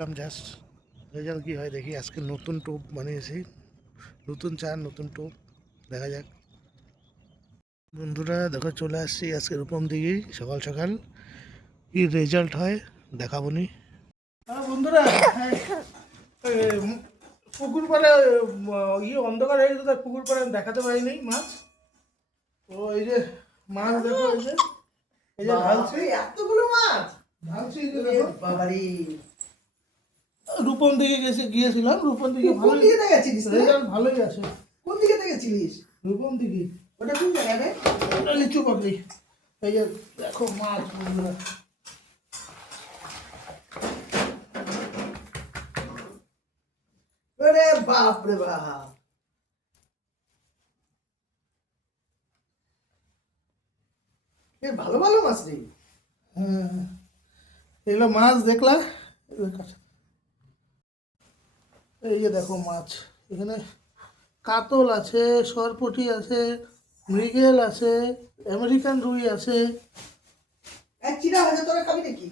Just result কী হয় দেখি। আজকে নতুন টোপ বানিয়েছি, নতুন চার নতুন টোপ, দেখা যাক। বন্ধুরা দেখো চলে আসছি আজকে রূপম দিঘি, সকাল সকাল কি রেজাল্ট হয় দেখাবো নি। বন্ধুরা পুকুর পাড়ে অন্ধকার হয়ে গেছে, তাই পুকুর পাড়ে দেখাতে পারিনি মাছ। তো এই যে মাছ দেখো, এই যে ঢালছি এতগুলো মাছ ঢালছি। বাবারি রূপম দিকে গিয়েছিলাম, রূপম দিকে রেজাল্ট ভালোই আছে। কোন দিকে গেছিলিস? রূপম দিকে। ওটা কোন জায়গা রে? ওটা লিচু পাখি। এই যে দেখো মাছ বন্ধুরা। ওরে বাপ রে বাপ, ভালো ভালো মাছ রে। হ্যাঁ, এগুলো মাছ দেখলা। এই যে দেখো মাছ, এখানে কাতল আছে, সরপুঁটি আছে, মৃগেল আছে, আমেরিকান রুই আছে। চিনা ভাজা তোরা খাবি নাকি?